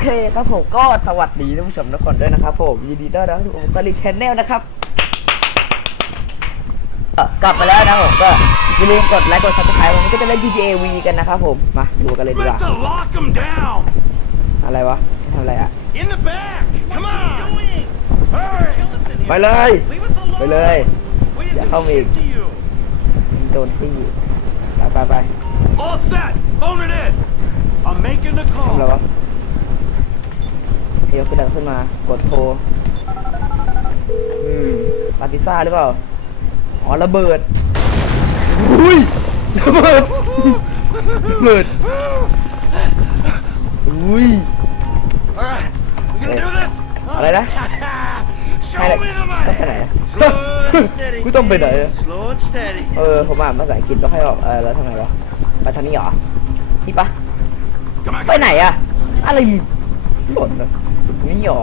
เคครับผมก็สวัสดีท่านผู้ชมทุกคนด้วยนะครับผมยินดีต้อนรับสู่ผมกาลิชแนลนะครับเอ่อกลับมาแล้วนะผมก็อย่าลืมกดไลค์กดซับสไครต์วันนี้ก็จะเล่น GTA V กันนะครับผมมาดูกันเลยดีก Meant ว่า to lock them down! อะไรวะทำอะไรอะ In the back! Come on! Hurry! ไปเลย Leave us alone! ไปเลย We didn't อย่า do เข้ามาอีก shit to you! โดนซี่ไปไปไป All set! Phone it in! I'm making the ทำอะไร call! วะเดี๋ยวขึ้นดังขึ้นมา กดโทรอืมปาติซ่าหรือเปล่า อ๋อระเบิดอุ้ยระเบิดระเบิดอุ้ย Alright! We gonna do this? อะไรนะ Show ให้เลย me the ต้องไปไหน money! อะ Slow and steady. กูต้องไปไหนอะ Slow and steady. เออ ผมอ่านภาษาอังกฤษไม่ค่อยออกเออแล้วทำไงวะไปทางนี้เหรอ นี่ปะ Come on, ไปไหนอะอะไรหล่นนะ นี่หรอ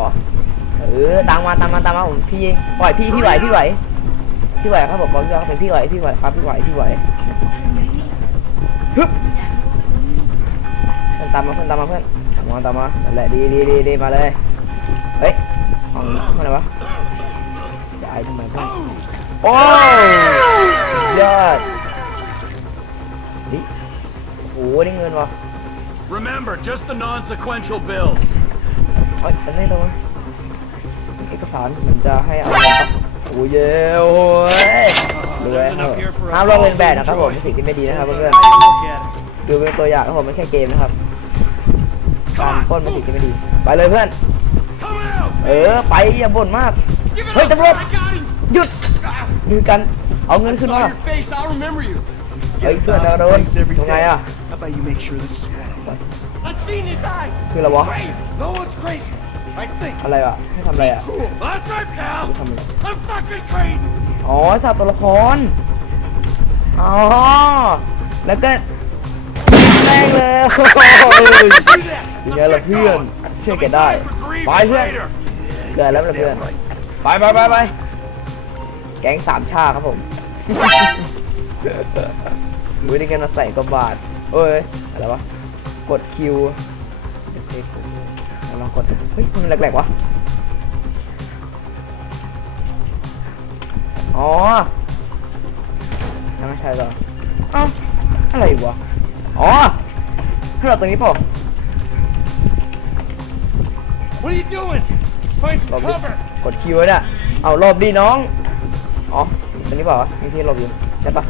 เออตามมาตามมาตามมาผมพี่ปล่อยพี่พี่ไหวพี่ไหวพี่ไหวครับผมบอกพี่ว่าเป็นพี่ไหวพี่ไหวครับพี่ไหวพี่ไหวฮึบเพื่อนตามมาเพื่อนตามมาเพื่อนตามมาตามมานั่นแหละดีดีดีดีมาเลยเฮ้ยของอะไรวะจะไอ้ทำไมเพื่อนโอ้ยยอดนี่โอ้โหได้เงินวะ Remember, just the non-sequential bills. เฮ้ยอันนี้ตรงเอกสารเหมือนจะให้เอาเงินปะโอ้ยเย้โอ้ยรวยครับห้ามลอกเลียนแบบนะครับผมเป็นสิ่งที่ไม่ดีนะครับเพื่อน Now you look at it. ๆดูเป็นตัวอย่างครับผมไม่แค่เกมนะครับการปล้นเป็นสิ่งที่ไม่ดี ไปเลยเพื่อน Come out! เออไปอย่าบ่นมาก Give it Hey, up! the rope! I got him! หยุดดูกันเอาเงินขึ้น Saw มา your face, I'll remember you. เฮ้ยเพื่อนเราโดนทำไงอะ How about you make sure this is one? I've seen his eyes! คืออะไรวะ No one's crazy. I think. อะไรอะให้ทำอะไรอะ Cool. That's right, pal! ทำอะไร I'm fucking crazy! อ๋อสับตัวละคร อ๋อ แล้วก็แม่งเลยโอ้ยยังไงล่ะเพื่อน เชื่อแกได้ ไปเพื่อน เกิดแล้วนะเพื่อน ไปไปไปไปแก๊งสามชาครับผมวิธีการมาใส่กว่าบาทเอ้ย อะไรวะ กดคิวเดี๋ยวเทคลองกด เฮ้ย มันแหลกๆวะ อ๋อยังไม่ใช่เหรอเอ้าอะไรวะ อ๋อให้เราตรงนี้เปล่า What are you doing? Find หล some บดิ cover. กดคิวไว้เนี่ยเอาหลบดิน้อง อ๋อตรงนี้เปล่าวะมีที่หลบอยู่ ใช่ปะ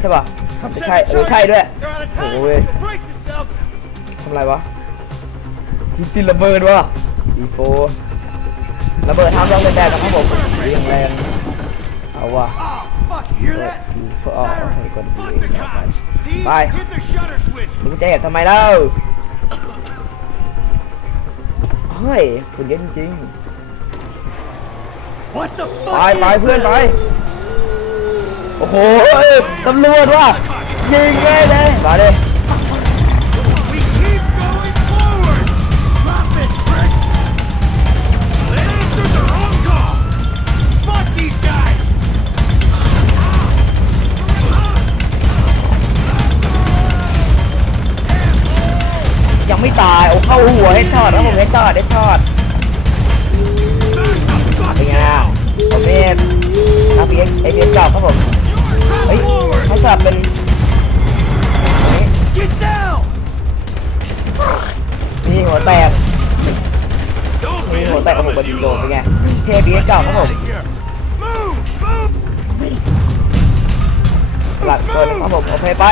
ใช่ปะ Come ไม่ set ใช่ the เออ charges. ใช่ด้วย They're out of อะไรวะทิ้งติดระเบิดวะดีโฟระเบิดทำลองเป็นแบบนะครับผมเรียงแรงเอาวะ Oh, fuck. You hear that? ดีโฟอ๋อโอเคกดดี Fuck the cops. D, Bye. hit the shutter switch. มึงจะแอบทำไมเล่าเฮ้ยฝุ่นเยอะจริง What the ๆ fuck? ไปไป is เพื่อน this? ไปโอ้โหตำรวจว่ะยิงเลยเลยมาเลย ไม่ตายโอ้เข้าหัวเฮดช็อตครับผมเฮดช็อตเฮดช็อตเป็นไงล่ะผมนี่นักเอ็กเอ็กเก่าครับผมเฮ้ยเขาจะเป็นนี่หัวแตกนี่หัวแตกกับ dumb ผมกดโดนเป็นไงเทปเอ็กเก่าครับผมหลักเกินครับผมโอเคไป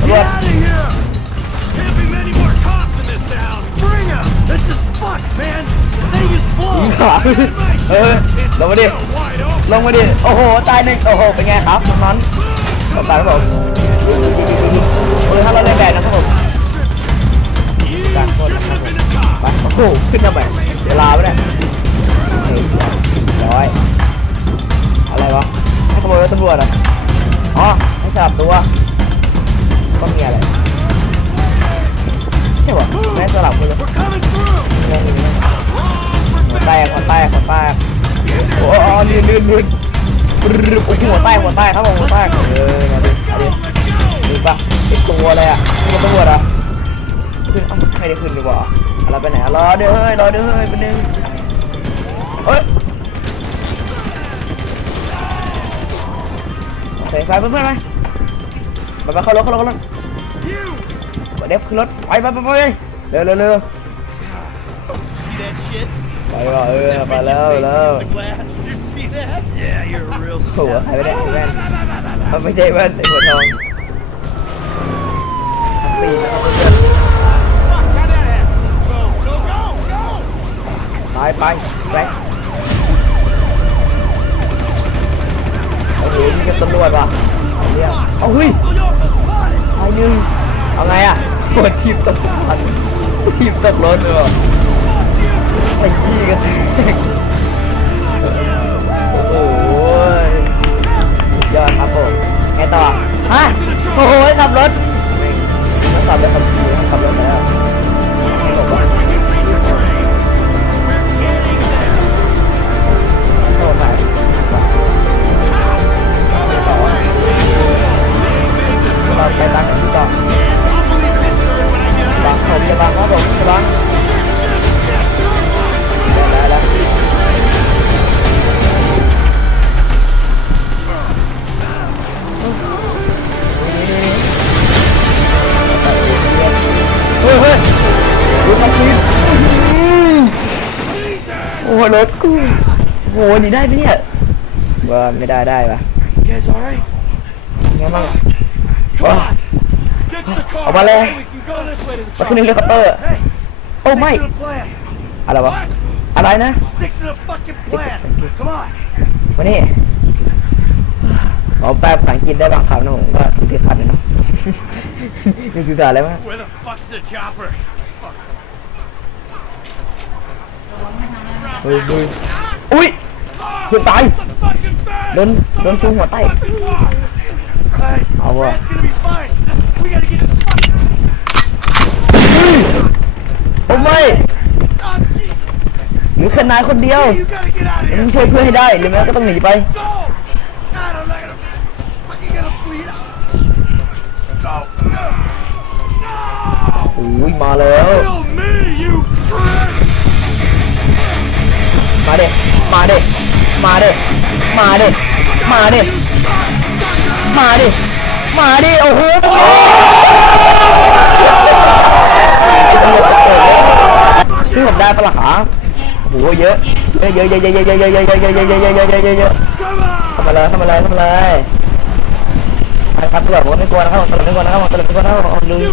ตำรว Get จ This is fuck, man. The thing is blown. งขาเออลงมาดิ Wide open! ลงมาดิ โอ้โห ตายหนึ่งโอ้โห เป็นไงครับน้องๆตายครับผมโอ้ยถ้าเราเล่นแบบนะครับผม You shouldn't have been a cop! ไปโอ้โหขึ้นทำไมเวลาไปเนี่ยร้อย อะไรวะ ให้ขโมยรถตำรวจเหรอะอ๋อ ให้สลับตัว ก็มีอะไร แม่สลับกันเลย We're coming through. แม่งนี่หัวแตกหัวแตกหัวแตกโอ้โหลื่นลื่นลื่นปรึโอ้โหหัวแตกหัวแตกครับผมหัวแตกเออมาดิอาดิดูปะเป็นตัวเลยอะเป็นตำรวจอะขึ้นเอ้าไม่ได้ขึ้นดีกว่าเราไปไหนรอเด้อเฮ้ยรอเด้อเฮ้ยเป็นหนึ่งเฮ้ยโอเคไปเพื่อนๆไปไปไปเข้ารถเข้ารถเข้ารถ เด็บขึ้นรถไปไปไปไปเร็วเร็วเร็วไปว่ะเออไปแล้วแล้ว glass. You see that? Yeah, you're a real โอ้โหใครไม่ได้ไอ้แว่นมันไม่ใช่แว่นไอ้หัวทองปีนะครับเพื่อนไปไปไปโอ้โหนี่ก็ตำรวจว่ะเอาเรื่องเอาฮ้ยไอ้หนึ่งเอาไงอะ กดทีมตกรถทีมตกรถเลยไอ้ยี่กันโอ้โหยอดครับผมไงต่อฮะโอ้โหขับรถไม่ขับแล้วขับขี่ขับรถแล้วตกรถ We can beat the train. We're getting there. โทษไปเราไปตั้งกันต่อ I'll believe in this bird when I get out of บังผมจะบังครับผมจะบังได้แล้วเฮ้ยเฮ้ยดูมันคิดโอ้โหรถกูโอ้โหหนีได้ไหมเนี่ยว่าไม่ได้ได้ปะ You guys alright? ไงบ้าง Come on. Get to the car. Ông bà Lê. We can go this way to the มาขึ้น truck. เฮลิคอปเตอร์ Hey, โอ้ไม่ stick to the plan. อะไรวะอะไรนะ Stick to the fucking plan. Come on. วันนี้เอาแปลภาษาอังกฤษได้บางคำนะผมก็ติดขัดหนอยเนาะนี่คือภาษาอะไรวะ Where the fuck's the chopper? เฮ้ยเฮ้ยอุ้ยเพื่อนตาย Fucking bad. โดนโดนซูมหัวใต้ Hey, Oh, what? Fred's gonna be fine. We gotta get to the fucking. โอ้ไม่ Oh, Jesus. หรือแค่นายคนเดียว You gotta get out of มึ here. งช่วยเพื่อนให้ได้หรือไม่ก็ต้องหนีไป Go! God, I'm not gonna. Fucking gonna bleed out. Go! Go! อุ้ยมาแล้ว Kill me, you prick. มาเด็มาเด็มาเด็มาเด็มาเด็มาเด็ มาด็โอ้โหซึ่งผมได้ปะล่ะคะโอ้โหเยอะ เยอะเยอะเยอะเยอะเยอะเยอะเยอะเยอะเยอะเยอะเยอะเยอะเยอะเยอะเยอะเยอะเข้ามาเลยเข้ามาเลยเข้ามาเลยไปครับตำรวจผมไม่กลัวนะครับตำรวจไม่กลัวนะครับตำรวจไม่กลัวนะครับผมลุย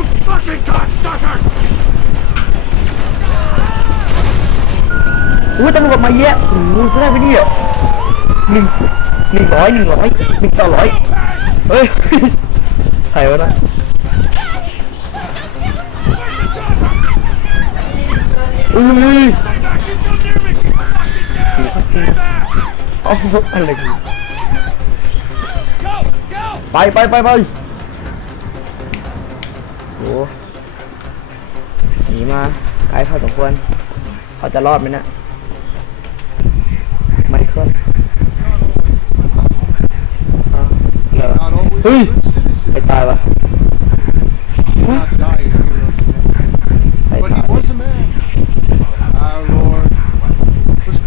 อุ้ยตำรวจมาเยอะโอ้โหจะได้ไปเนี่ยหนึ่งหนึ่งร้อยหนึ่งร้อยหนึ่งต่อร้อยเฮ้ย ครวะนะอุ้ยโอ้โหอะไรกัน Go, go. ไปไปไปไปโอ้หนีมาไกลพอสมควรเขาจะรอดไหมนะไมเคิลอ้าวอะ ไรวะ Not always Hey. a good citizen. ไปตายวะ Did not die a hero's death. ไป But ตา he ย was a man. Our Lord was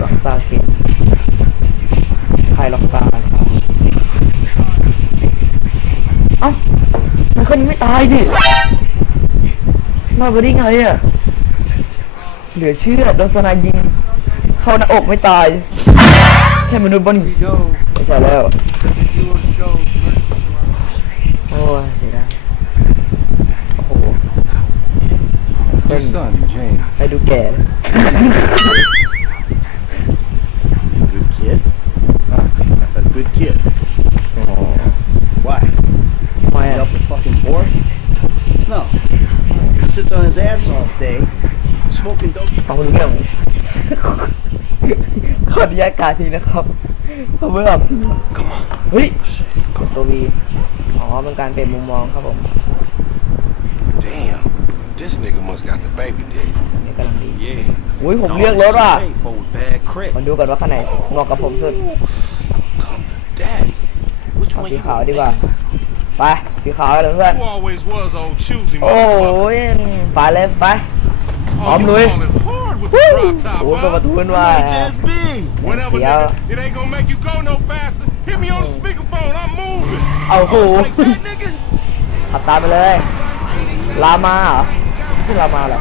ล็อกซาเคนใครล็อกซาเอ้าไมเคิลยังไม่ตายดิรอดมาได้ไงอะเหลือเชื่อโดนสนายยิง เข้าหน้าอกไม่ตาย ใช่มนุษย์บนี่ we go ไม่ใช่แล้ว you will show mercy to our โอ้ยเดี๋ยวนะโอ้โห Your son, James. ให้ดูแก่เลย Good kid? A good kid. อ๋อ Why? ทำไม Is he อ่ะ up the fucking poor? No. He sits on his ass all day, smoking dope. ฟังไม่รู้เรื่อง ขออ นุญาตการทีนะครับผมไม่หลับจริงเฮ้ยกดตัววีอ๋อเป็นการเปลี่ยนมุมมองครับผม Damn, this nigga must got the baby dick. นี่กำลังดี Yeah. อุ้ยผมเลือกรถว่ะ Pay for with bad credit. มาดูกันว่าคันไหนเหมาะกับผมสุด Come to daddy. Which เอา one สี you ขาว gonna ดีกว่า pick? ไปสีขาวเลยเพื่อน You always was old choosy โอ้ motherfucker. ยไปเลยไป Oh, I'm you Louis. falling hard with วู้ the drop top, โอ้ยเปิดประ huh? ตูขึ้นว่า Just be. Whatever, Yeah. nigga. It ain't gonna make you go no faster. Hit me on the speakerphone. I'm moving. เอาโห Like that, nigga. ขับตามไปเลย ลามาเหรอขึ้นลามาเหรอ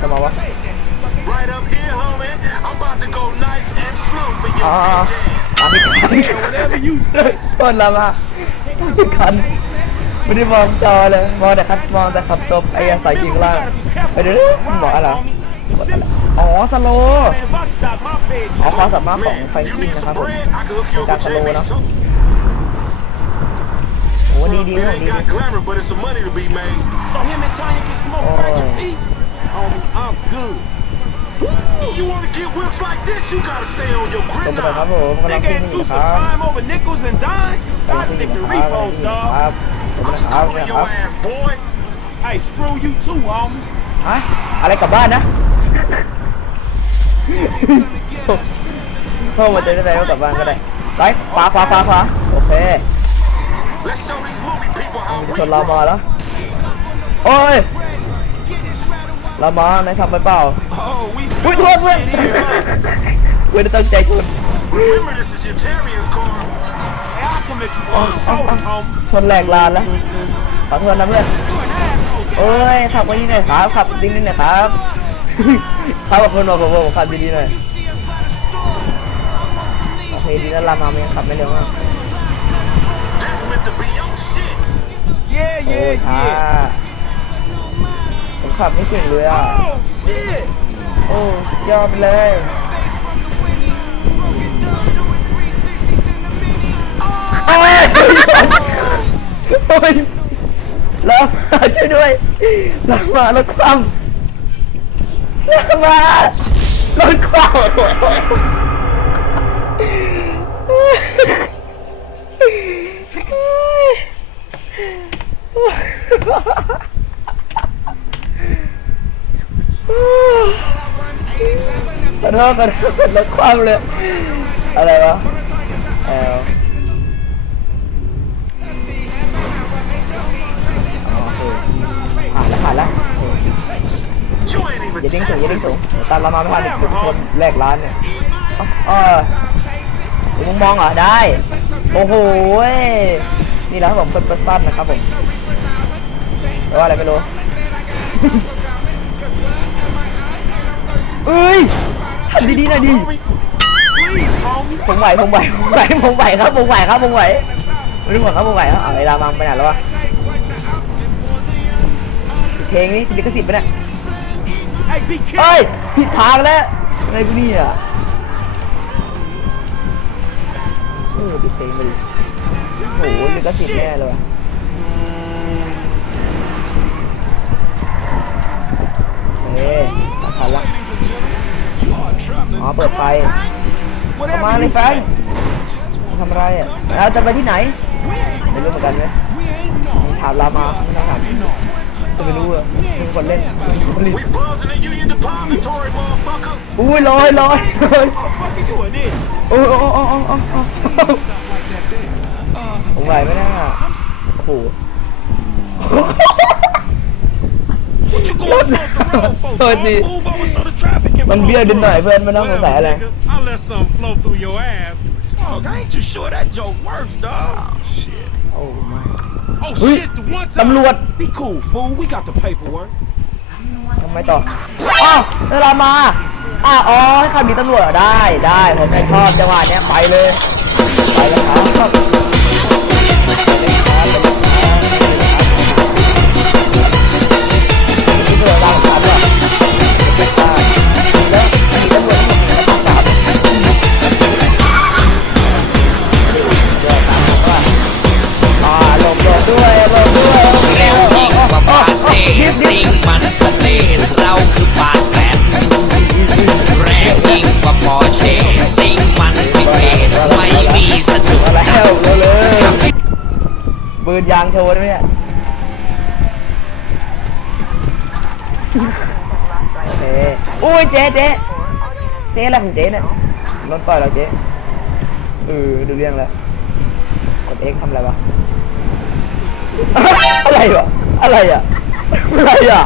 ทำไมวะ Right up here, homie. I'm about to go nice and slow for your Ah. bitch ass. อะพี่คัน Whatever you say. ต้นลามาพี่คันไม่ได้มองจอเลย มองแต่คัดมองแต่ขับตบไอ้สายยิงล่างไปเดี๋ยวนี้บอกอะไร หมดแล้วอ๋อสโลอ๋อความสามารถของไฟที่นะครับผมการสโลเนาะโอ้ดีดีของดีตรงไปครับผมกำลังขึ้นนะครับครับครับนะครับ Hey, screw you too, homie. ฮะอะไรกลับบ้านนะ เพ่อมาเจอได้ไหมว่ากลับบ้านก็ได้ไปขวาขวาขวาขวาโอเคชนเรามาแล้วโอ้ยเรามาไหนทำไปเปล่าอุ้ยโทษเพื่อนเว้ยตั้งใจชนชนแหลกลานแล้วขอโทษนะเพื่อน You an asshole, โอ้ยขับไปนี่หน่อยครับขับดิ้งนิดหน่อยครับ ขับกับคนบอกผมบอกขับดีๆหน่อยโอเคดีนะลามาไม่ขับไม่เร็วมาก This meant to be your shit. Yeah, โอ้ yeah, ช้า yeah. ผมขับไม่ถึงเลยอะ Oh, shit. โอ้สุดยอดไปเลย โอ้ยโอ้ยแล้วมาช่วยด้วยแล้วมารถคว่ำ แล้วมารถคว่ำขอโทษขอโทษรถคว่ำเลย อะไรวะแอล อย่าดิ้งสูงอย่าดิ้ง testing สูงเดี๋ยวตามเรามาไม่ทันเดี๋ยวเป็นคนแลกร้านเนี่ยเออมึงมองเหรอได้ โอ้โหยนี่แหละครับผมเป็นเปอร์ซันนะครับผมแปลว่าอะไรไม่รู้เอ้ยทำดีๆหน่อยดิ Please, homie. ผมไหวผมไหวผมไหวผมไหวครับผมไหวครับผมไหวไม่รู้หมดครับผมไหวครับเอาเวลามังไปไหนแล้ววะเพลงนี้ลิขสิทธิ์ปะเนี่ย Hey, be เอ้ careful. ยผิดทางแล้วอะไรกูเนี่ยเออปิเพลงไปดิโอ้โหลิขสิทธิ์แน่เลยว่ะเฮ้ยตัดทันละอ๋อเปิดไฟมาเลยแฟนทำไรอะเราจะไปที่ไหนไม่รู้เหมือนกันไหมถามรามา ไม่ต้องถามจะไม่รู้อะมีคนเล่นมีคนเล่น We buzzing the Union Depository, motherfucker. อุ้ยลอยลอยลอย Motherfucker, you an idiot. โอ้โอ้โอ้โอ้โอ้ผมไหวไหมเนี่ยโอ้โห What you going slow the road for, โทษ dog? ดี Move over so the traffic can มันเบี้ยวนิดหน่อยเพื่อนไม่ต้องสงสัยอะไร nigga. I'll let something flow through your ass. Dog, I ain't too sure that joke works, dog. Shit. โอ้มา Oh, Ui, shit, the one time. ตำรวจ Be cool, fool. We got the paperwork. ทำไมต่อ อ้าวเวลามา อ้าวอ๋อให้ขับหนีตำรวจเหรอได้ ได้ ผมไม่ชอบจังหวะเนี้ยไปเลย ไปเลยครับไปเลยครับ นยางโชว์ได้ไหมเนี่ยโอเคอุ้ยเจ๊เจ๊เจ๊อะไรของเจ๊เนี่ยรถต่อยเราเจ๊เออดูเรื่องแล้วด X ทำอะไรวะอะไรวะอะไรอะอะไรอะ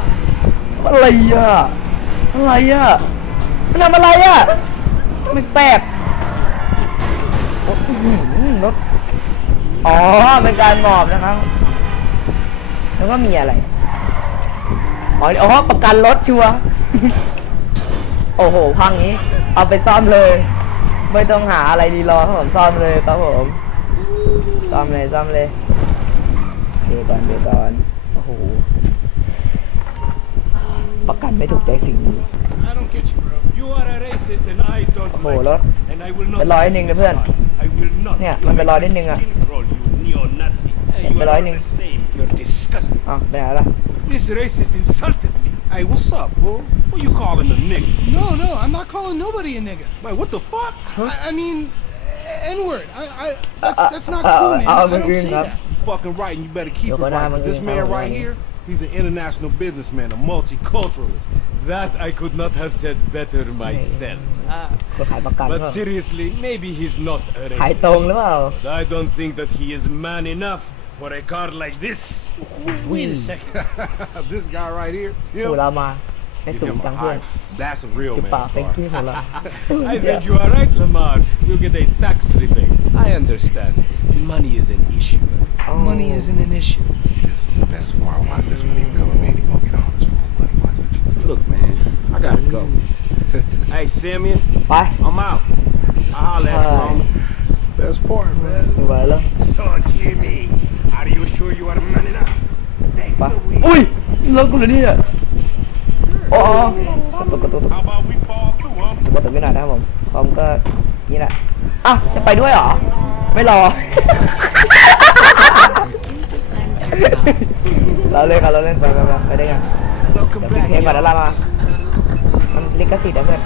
อะไรอะอะไรอะมันทำอะไรอะมันแปลกรถ อ๋อ เป็นการหมอบนะครับ แล้วก็มีอะไร อ๋ออ๋อประกันรถชัว โอ้โห พังนี้ เอาไปซ่อมเลย ไม่ต้องหาอะไรดีรอครับผมซ่อมเลยครับผม ซ่อมเลยซ่อมเลยเดี๋ยวก่อนเดี๋ยวก่อน โอ้โห ประกันไม่ถูกใจสิ่งนี้ โอ้โหรถเป็นร้อยหนึ่งนะเพื่อน เนี่ย มันเป็นร้อยนิดนึงอะ neo-Nazi. Hey, you เป็น are ร้อย all หนึ่ง the same. You're disgusting. อ้าวไปไหนล่ะ This racist insulted me. Hey, what's up, boo? Who you calling a nigga? No, no, I'm not calling nobody a nigga. Wait, what the fuck? I, I mean, N-word. I, I, that, that's not uh, cool, man. uh, I don't green say up. that. Fucking right, and you better keep Yo, it go right. down, 'cause this go man down, right go down. here, he's an international businessman, a multiculturalist. That I could not have said better myself. Ah, คนขายประกัน but ก็ seriously, maybe he's not a ขาย racist. ตรงหรือเปล่า But I don't think that he is man enough for a car like this. Wait, wait a second. this guy right here, ผู้ him, เรามาใน give สูง him จัง a เพื่อน high. That's a real คือ man's ป่าเฟง car. กี้ของเรา I think you are right, Lamar. You get a tax rebate. I understand. Money is an issue. Money isn't an issue. This is the best part. Watch this when Hey, Simeon, ไป I'm out. I'll holler at you, Hi. homie. It's the best part, man. ไม่ไหวแล้ว So, Jimmy, are you sure you are man enough? Take ไป the wheel. อุ้ยรถกูเลยเนี่ยอ๋อกระตุกกระตุกกระตุก How about we fall through, huh? กระตุกนิดหน่อยนะครับผมพร้อมก็นี่แหละอ้าวจะไปด้วยเหรอ ไม่รอ เราเล่นกันเราเล่นไปไปไปไปได้กันเดี๋ยวปิดเพลงก่อนแล้วลามา มันลิขสิทธิ์นะเพื่อน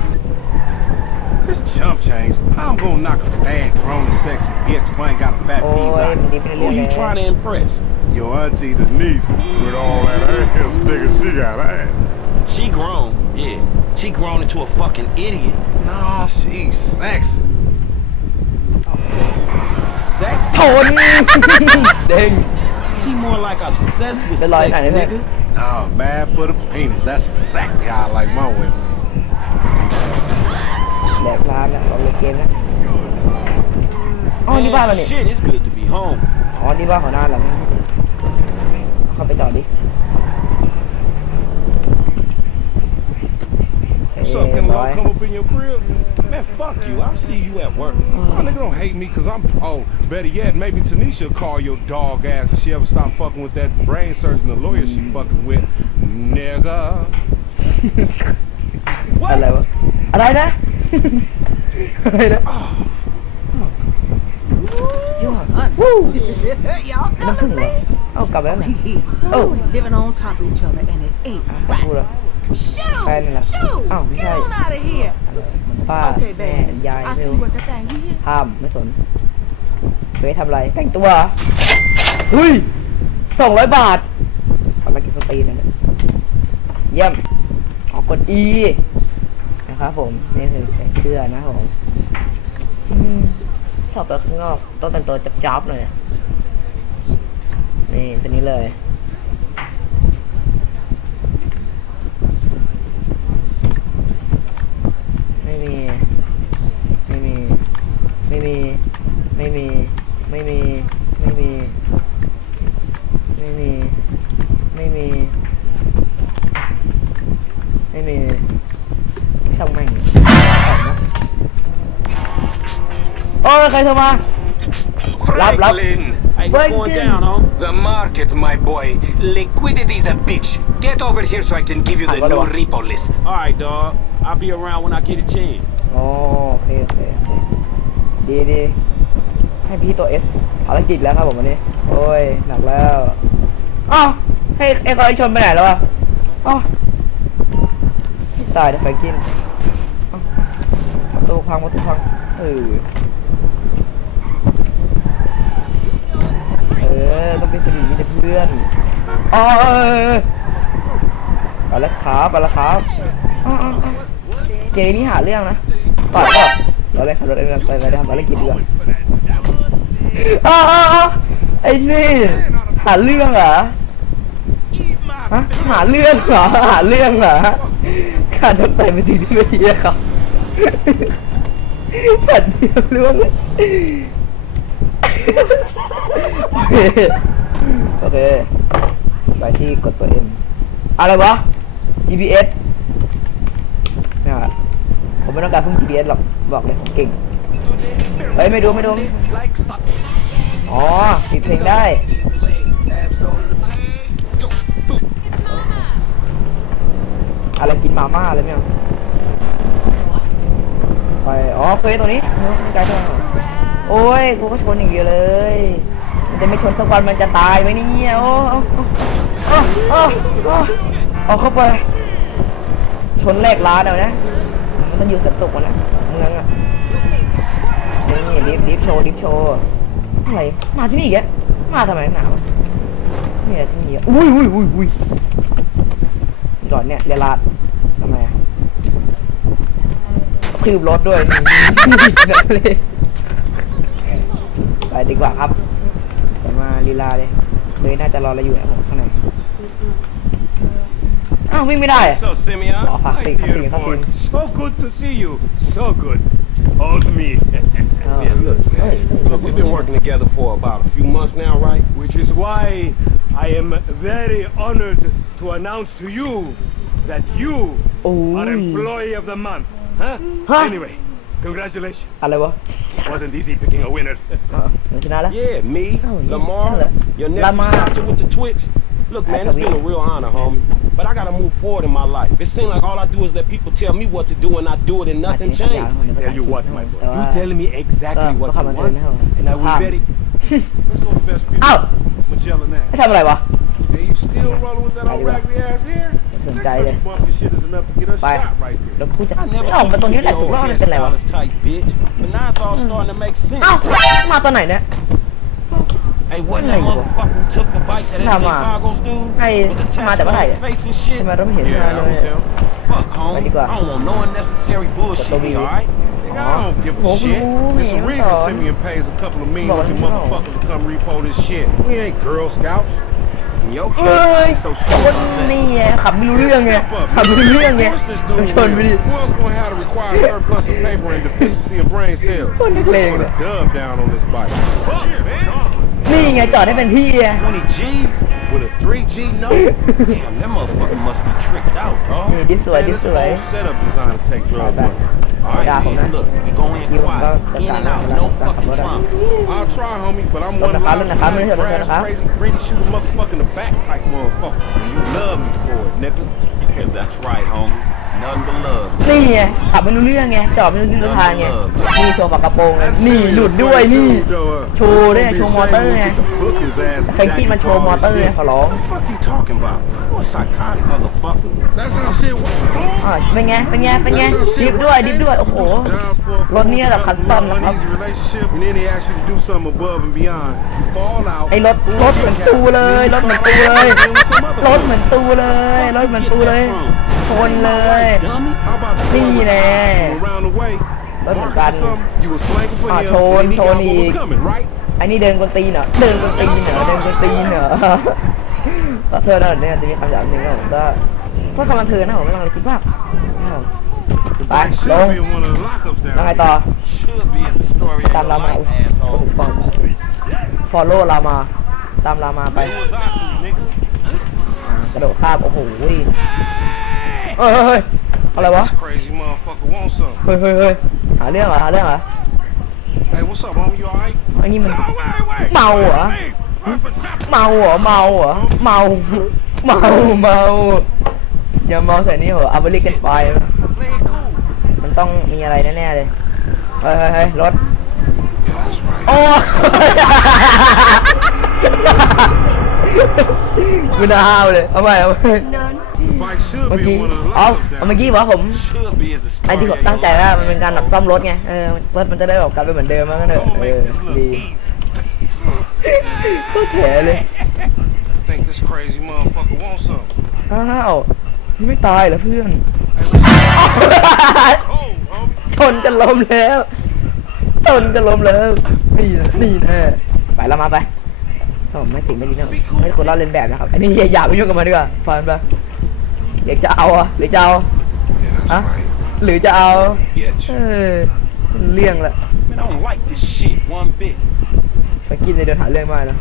This chump change, how I'm gonna knock a bad, grown, sexy bitch if I ain't got a fat piece out. Who you trying to impress? Your auntie Denise, with all that ass, nigga, she got ass. She grown, yeah. She grown into a fucking idiot. Nah, she's sexy. Sexy? Oh, Dang. She more like obsessed with sex, nigga. Nah, mad for the penis. That's exactly how I like my women. แดกร้านนะเราเล่นเกมนะอ๋อนี่บ้านเรา Man, เนี่ย shit, it's good to be home. อ๋อนี่บ้านของน้าเหรอเข้าไปจอดดิ What's up, can I come up in your crib? Man, fuck you. I'll see you at work. My nigga don't hate me because I'm. Oh, better yet, maybe Tanisha will call your dog ass if she ever stop fucking with that brain surgeon, the lawyer she fucking with. Nigga. อะไรวะ อะไรนะ อะไรนะยอดวู้ Y'all น้ำผึ้ง telling เหรอ me? เอ้ากลับไปแล้วนะ Oh, living on top of each other and it ain't พูดเหรอ Shoot! Fan là- Shoot! Ờ, Get sai. on out of here! ป้า Okay, แม่ baby. ยาย I ไม่ see รู้ you work that thing. You here? ห้ามไม่สนเฮ้ยทำไรแต่งตัวเหรอเฮ้ยสองร้อยบาททำอะไรกินสตรีนนะเนี่ยเยี่ยมออกกด E นะครับผมนี่คือใส่เสื้อนะผมชอบไปข้างนอกต้องแต่งตัวจับๆหน่อยนี่ตัวนี้เลย โอ้ยใครโทรมา Lap, lap. Franklin. Hey, what's going down, huh? The market, my boy. Liquidity's a bitch. Get over here so I can give you the Ah, new what do I- repo list. All right, dog. I'll be around when I get a chance. โอโอเคโอเคโอเคดีดีให้พี่ตัวเอสภารกิจแล้วครับผมวันนี้โอ้ยหนักแล้วอ้าวให้ไอ้คอยชนไปไหนแล้วอะอ้าวตายเดี๋ยวไฟกินอ้าวประตูพังประตูพังเออ ออ ต้องเป็นสิริมีแต่เพื่อนอ๋อเออเออไปแล้วครับไปแล้วครับอ้าวอ้าวอ้าวเจนี่หาเรื่องนะต่อยก็เราเลยขับรถเองไปไปทำภารกิจดีกว่าอ้าวอ้าวอ้าวไอ้นี่หาเรื่องเหรอ Eat my ฮะหาเรื่องเหรอหาเรื่องเหรอการทำแต่เป็นสิ่งที่ไม่ดีนะครับแผ่นเดียวเรื่องเลย โอเค ไปที่กดตัว M อะไรวะ GPS นี่ยผมไม่ต้องการพึ่ง GPS หรอก บอกเลยผมเก่ง เฮ้ย ไม่ดู ไม่ดู อ๋อปิดเพลงได้ อะไรกินมาม่าอะไรไม่เอาไป อ๋อ เคยตัวนี้เออไม่ไกลเท่าไหร่โอ้ย กูก็ชนอย่างเดียวเลย มันจะไม่ชนสักวันมันจะตายไหมเนี่ยโอ้โอ้โอ้โอ้เอาเข้าไป ชนแรกร้านเอานะ มันต้องอยู่สักสุกนนะเมืองอะนี่ลิฟต์ลิฟต์โชว์ลิฟต์โชว์อะไรมาที่นี่อีกมาทำไมหนาวเนี่ยที่นี่อุ้ยอุ้ยอุ้ยอุ้ยก่อนเนี่ยเรียลาดทำไมอะคืบรถด้วยไปดีกว่าครับ เดี๋ยวมาลีลาเลยเฮ้ยน่าจะรอเราอยู่นะผมข้างในอ้าววิ่งไม่ได้อะ So, Simeon, Oh, my happy, happy, dear boy, happy. so good to see you. So good. Hold me. อ้าว Yeah, look, เฮ้ย look, we've been working together for about a few months now, right? Which is why I am very honored to announce to you that you โอ้ are ย employee of the month. Huh? Huh? Anyway, congratulations. อะไรวะ Wasn't easy picking a winner. อ้า วหนูชนะแล้ว Yeah, me, Oh, yeah, Lamar, tell her. your nephew Lamar. Sacha with the Twitch. Look, man, That's it's been a a real honor, homie. But I gotta move forward in my life. It seems like all I do is let people tell me what to do and I do it and nothing อาจจะมี changes. คำหยาบในภาษา Tell you what, อังกฤษ my แต่ boy. ว่า You tell me exactly Uh, what baka you man want, din, ho. and I will Ah. very. Let's go to Vespucci. อ้าว Magellan ไม่ Ave. ทำอะไรวะ And you still rolling with that old Right. raggedy ass hair? นใจเลย ไปแล้วกูจะออกมาตรงนี้แหละกูว่ามันเป็นอะไรวะ เอ้ามาตอนไหนเนี่ย Hey, wasn't that motherfucker who took the bike that dude? With the tattoo on his face and shit? Yeah, that was him. Fuck, homie. I don't want no unnecessary bullshit here, alright? I don't give a shit. It's a reason Simeon pays a couple of million when motherfuckers to come repo this shit. We ain't Girl Scouts. ย ain't so ค sure น about that. นี่ไงขับไม่รู้เรื่องไง Step up. ขับไม่รู้เรื่องไง What's this เรา dude ชนไปดิ with? Who else gonna have to require surplus of paper and deficiency of brain cells? What We the just thing? put a dub down on this bike. Fuck, man. นี่ไงจอดให้เป็นที่ไง20 G's? With a 3G note? Damn, that motherfucker must be tricked out, นี่ dog. ดิสวย Man, ดิ this สวย whole setup designed to take drug Bye-bye. money. Alright, Dạ, man, look, we go in quiet. In and out, no fucking mọi trauma. I'll try, homie, but I'm Lúc one nào khám, lúc nào khám, loud, lúc nào brass, khám. crazy, greedy, shoot a motherfucker in the back type motherfucker. And you love me for it, nigga. Yeah, that's right, homie. None but love. นี่ไงขับไม่รู้เรื่องไงจอดไม่รู้เรื่องทางไงนี่โชว์ฝากระโปรงไงนี่หลุดด้วยนี่โชว์ด้วยโชว์มอเตอร์ไงแฟรงกี้มันโชว์มอเตอร์ไงขอร้อง What the fuck you talking about? You a psychotic motherfucker. That's how shit works. อ่าเป็นไงเป็นไงเป็นไงดิฟด้วยดิฟด้วยโอ้โหรถนี้ระดับคัสตอมนะครับ And then they ask you to do something above and beyond. You fall out. ไอ้รถรถเหมือนตูเลยรถเหมือนตูเลยรถเหมือนตูเลยรถเหมือนตูเลย ชนเลย นี่แน่รถเหมือนกันอ่โชนโชนอีกอันนี้เดินกนตีเหรอเดินกนตีเหรอเดินกนตีนเหรอขอนเนี่ยจะมีคำหยาบหนึ่งผมก็เพราะคำบันเธองนะผมไม่ต้องคิดว่าไปลงแล้วไงต่อตามรามาถูกฟังฟอลโล่รามาตามรามาไปกระโดดข้ามโอ้โห เฮ้ยเฮ้ยเฮ้ยอะไรวะ This crazy motherfucker want something. เฮ้ยเฮ้ยเฮ้ยหาเรื่องเหรอหาเรื่องเหรอ Hey, what's up, homie? You alright? ไอ้นี่มัน เมาเหรอ เมาเหรอเมาเหรอเมาเมาเมาอย่าเมาใส่นี่เหรอเอาไปเรียกกันไฟ Play it cool. มันต้องมีอะไรแน่ๆเลยเฮ้ยเฮ้ยเฮ้ยรถ Yeah, that's right. โอ้ไม่น่าห้าวเลย เอาใหม่เอาใหม่ Fight should เมื่อ be กี้ in one of the อ๋อ lockups เมื่อ down กี้บอกว่าผม Should be as the ไอ้ story ที่ of ผม your ตั้งใจว่า life, มันเป็นการแบบ asshole. ซ่อมรถไงเออรถมันจะได้แบบกลับไปเหมือนเดิมมั้งกันเถ I'm อะ gonna เอ make อ this look ดี easy. ก็แถเลย Think this crazy motherfucker want something. อ้าวนี่ไม่ตายเหรอเพื่อน Cold, homie. ชนจะล้มแล้วชนจะล้มแล้วนี่นะนี่แน่ไปแล้วมาไปถ้าผมไม่สิ่งไม่ดีนะไม่ควรเล่าเล่นแบบนะครับ อันนี้อย่าอย่าไปยุ่งกับมันดีกว่าฟังไปอ ยากจะเอาอะหรือจะเอา Yeah, that's Huh? right. หรือจะเอา Get เอ you. อเลี่ยงละ Man, I don't like this shit one bit. ไปกินในเดินหาเรื่องมากนะ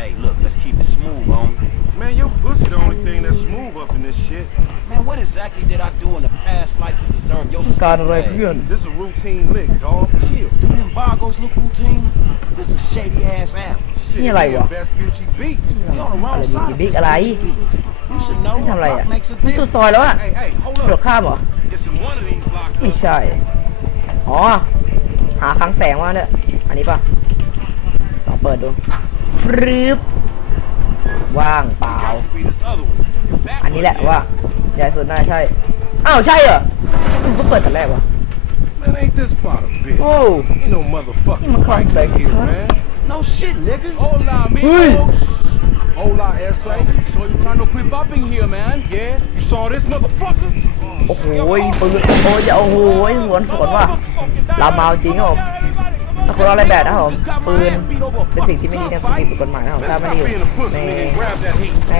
Hey, look, let's keep it smooth, homie. Man, your pussy the only thing that's smooth up in this shit. Man, what exactly did I do in the past life to deserve your การอะไร stupid ass? เพื่อน This a routine lick, dog. Chill. Do them Vagos look routine? This is shady ass app. Shit, Yeah, like me and what? Best Beauty Beach. You on the wrong อะไร side มี of บิ๊ก this อะไร bitch. You should know ทำอะไร what อะ rock makes a มันสุด difference. ซอยแล้วอะ Hey, hey, hold เดือด up. ข้ามเหรอ It's in one of these ไม่ lockups. ใช่ อ๋อ หาคลังแสงมาเนี่ยอันนี้ป่ะลองเปิดดูฟรึบว่างเปล่า Got to be this other one. That อันนี้แหละ one, yeah. ว่าใหญ่สุดน่าใช่ อ้าวใช่เหรอมึงก็เปิดแต่แรกวะ Man, ain't this plot a bitch? โอ้ Ain't no motherfucking You fight motherfucker. here, man. No shit, nigga. Hola, เฮ้ย Hola, S.A. So you trying to creep up in here, man? Yeah, you saw this motherfucker? โอ้โหปืนโอ้ยโอ้โหสวนสวนว่ะลามาเอาจริงครับผมถ้าคุณเอาอะไรแบบนะครับผมปืนเป็นสิ่งที่ไม่ดีนะเป็นสิ่งผิดกฎหมายนะครับผมถ้าไม่ได้ Stop อยู่ being a pussy, ใน nigga, and grab that heat. ใน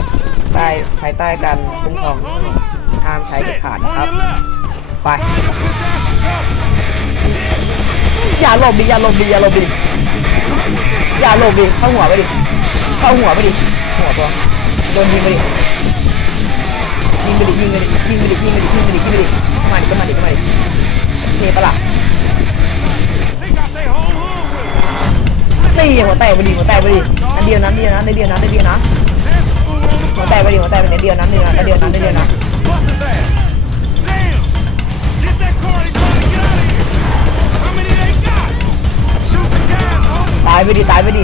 ใต้ภายใต้การคุ้มครองห้ามใช้เด็ดขาด On นะครับ your left. ไป Fire your bitch ass อย่าหลบดิอย่าหลบดิอย่าหลบดิอย่าหลบดิเข้าหัวไปดิเข้าหัวไปดิ หัวตัวโดนยิงไปดิยิงไปดิยิงไปดิยิงไปดิยิงไปดิยิงไปดิยิงไปดิมาดิก็มาดิก็มาดิเทปะล่ะตีหัวแตกไปดิหัวแตกไปดิอันเดียวนั้นเดียวนั้นได้เดียวนั้นได้เดียวนะหัวแตกไปดิหัวแตกไปเดียวนั้นเดียวนั้นเดียวนั้นเดียวนั้นตายไปดิตายไปดิ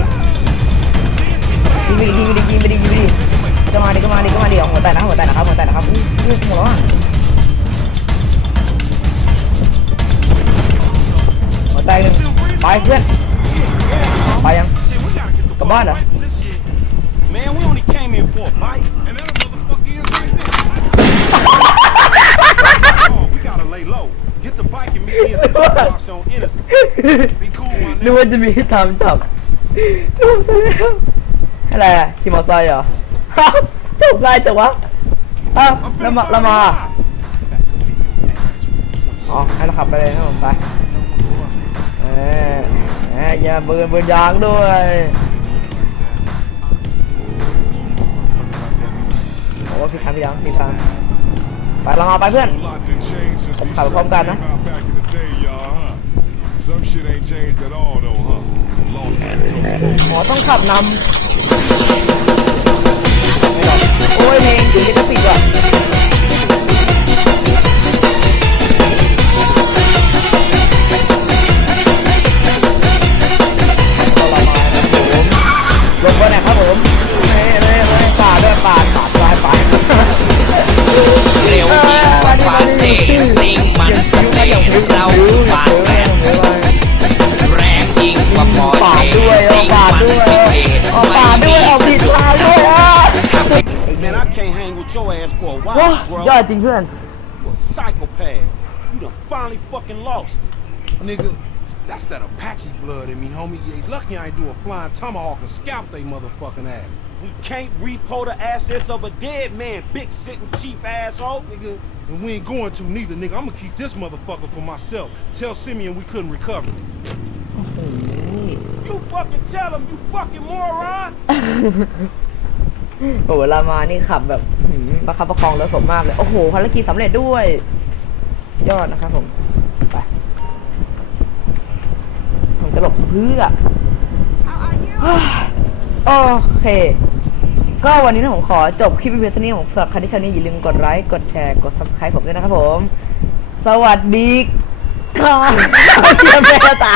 ยิงไปดิยิงไปดิยิงไปดิยิงไปดิก็มาดิก็มาดิก็มาดิเอาหัวแตกนะหัวแตกนะครับหัวแตกนะครับอู้หูหัวร้อนหัวแตกหนึ่งไปเพื่อนไปยัง Shit, we gotta get the Come fuck on, away from this shit. Man, we only came here for a bite. And that motherfucker is right there. oh, we gotta lay low. Get the bike and meet me at the car wash on innocent. Be cool, my นึก nigga. ว่าจะมีให้ท อะไรอะขี่มอเตอร์ไซค์เหรอฮะจบไรแต่วะอ้าว I'm แล้ว finna มา find แล้วมา my อ๋อให้เราขับไปเลยครับผมไปเออแหมอย่าเบิร์นเบิร์นยางด้วยโอ้พี่คันพี่ยังพี่คันไปเราเอาไปเพื่อน Locked and chained since Không these phải, không shirts cần came á. out back in the day, y'all, huh? Some shit ain't changed at all, though, huh? Los Santos หมอต้องขับนำไม่หรอก โอ้ยเพลงถึงลิขสิทธิ์ว่ะเอาละมาครับผมลงบนนะครับผมเฮ้ยเฮ้ยเฮ้ยป่าด้วยป่าป่าปลายป่าเร็วยิ่งกว่าฟาเต้สิ่งมันสเตย์เราคือปานแปดแรงยิ่งกว่าปอร์ป่าเช่ด้วยเอาสิ่งป่ามันด้วยสิ hang with your ass for a while, bro. Ya, din Yuan. You a psychopath. You done finally fucking lost it. Nigga, that's that Apache blood in me, homie. You ain't lucky I ain't do a flying tomahawk and scalp they motherfucking ass. We can't repo the assets of a dead man, big sitting cheap asshole. Nigga, and we ain't going to neither, nigga. I'ma keep this motherfucker for myself. Tell Simeon we couldn't recover. you fucking tell him, you fucking moron! โอ้โหเวลามานี่ขับแบบประคับประคองรถผมมากเลย โอ้โหภารกิจสำเร็จด้วย ยอดนะครับผม ไป ผมจะหลบเพื่อโอเค ก็วันนี้นะผมขอจบคลิปวิดีโอเท่านี้ผมสำหรับใครที่ชอบนี้อย่าลืมกดไลค์ กดแชร์ กด subscribe ผมด้วยนะครับผม สวัสดีค่ะเยี่ยมแม่ตา